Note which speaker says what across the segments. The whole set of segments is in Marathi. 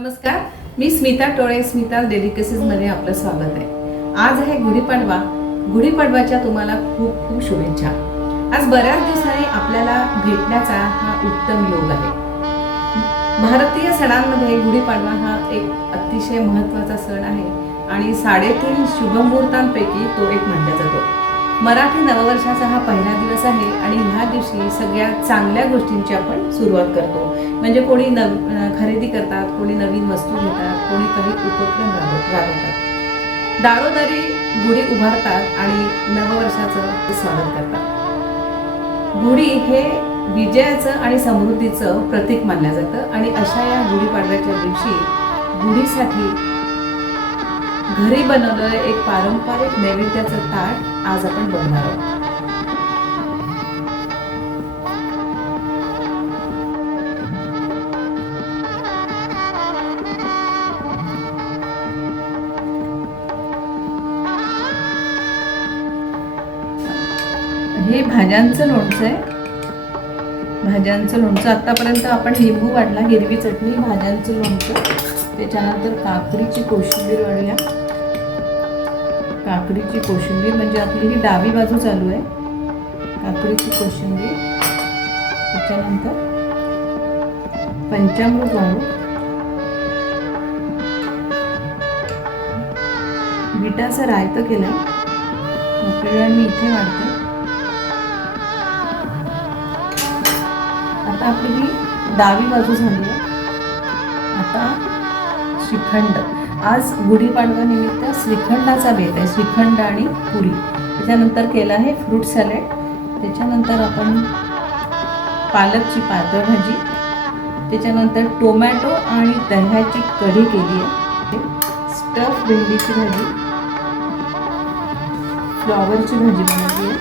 Speaker 1: नमस्कार मी स्मिता टोळे स्मिता डेलिकेसीजमध्ये आपलं स्वागत आहे. आज आहे गुढीपाडवा गुढीपाडव्याच्या तुम्हाला खूप खूप शुभेच्छा. आज बऱ्याच दिवसांनी आपल्याला भेटण्याचा हा उत्तम योग आहे. भारतीय सणांमध्ये गुढीपाडवा हा एक अतिशय महत्त्वाचा सण आहे आणि साडेतीन शुभमुहूर्तांपैकी तो एक मानला जातो. मराठी नववर्षाचा हा पहिला दिवस आहे आणि ह्या दिवशी सगळ्या चांगल्या गोष्टींची आपण सुरुवात करतो. म्हणजे कोणी नव खरेदी करतात कोणी नवीन वस्तू घेतात कोणी काही उपक्रम राबव राबवतात. दारोदारी गुढी उभारतात आणि नववर्षाचं ते स्वागत करतात. गुढी हे विजयाचं आणि समृद्धीचं प्रतीक मानलं जातं आणि अशा या गुढीपाडव्याच्या दिवशी गुढीसाठी घरी बनवलेलं एक पारंपरिक नैवेद्याचं ताट आज आपण बघणार आहोत. हे भाज्यांचं लोणचं आहे. भाज्यांचं लोणचं आतापर्यंत आपण लिंबू वाढला हिरवी चटणी भाज्यांचं लोणचं. त्याच्यानंतर काकडीची कोशिंबीर वाढूया काकडीची कोशिंबीर म्हणजे आपली ही डावी बाजू चालू आहे. काकडीची कोशिंबीर. त्याच्यानंतर पंचामृत वाढू बिटाचं रायतं केलं मोकळ्या मी इथे वाढते. आता आपली ही डावी बाजू झाली आहे. आता श्रीखंड. आज गुढीपाडवा निमित्त श्रीखंडाचा बेत आहे श्रीखंड आणि पुरी. त्याच्यानंतर केलं आहे फ्रूट सॅलेड. त्याच्यानंतर आपण पालकची पातळ भाजी. त्याच्यानंतर टोमॅटो आणि दह्याची कढी केली आहे. स्टफ भेंडीची भाजी. फ्लॉवरची भाजी बनवली आहे.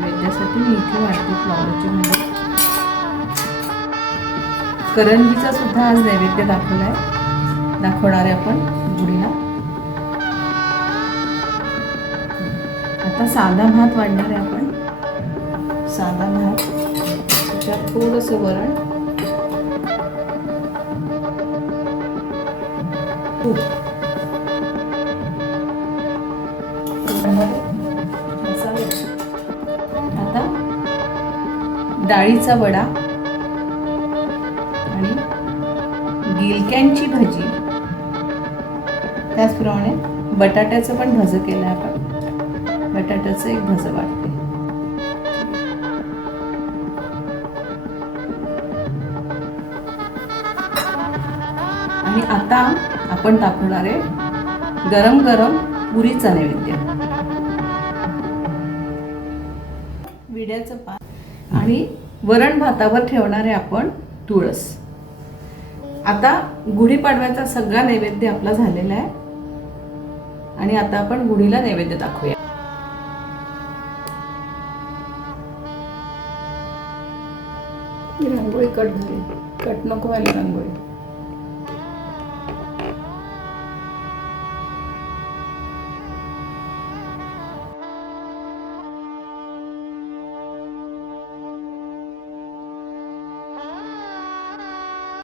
Speaker 1: नैवेद्यासाठी मी इथे वाटते फ्लॉवरची भाजी. करंजीचा सुद्धा आज नैवेद्य दाखवला आहे दाखवणार आहे आपण गुढीला. आता साधा भात वाढणार आहे आपण. साधा भात त्याच्यात थोडंसं वरण. आता डाळीचा वडा. गिलक्यांची भाजी. त्याचप्रमाणे बटाट्याचं पण भजं केलं आहे आपण. बटाट्याचं एक भजं वाटते. आणि आता आपण दाखवणार आहे गरम गरम पुरीचा नैवेद्य. विड्याचं पान. आणि वरण भातावर ठेवणारे आपण तुळस. आता गुढीपाडव्याचा सगळा नैवेद्य आपला झालेला आहे. आणि आता आपण गुढीला नैवेद्य दाखवूया.
Speaker 2: रांगोळी कट झाली. कट नको व्हायला रांगोळी.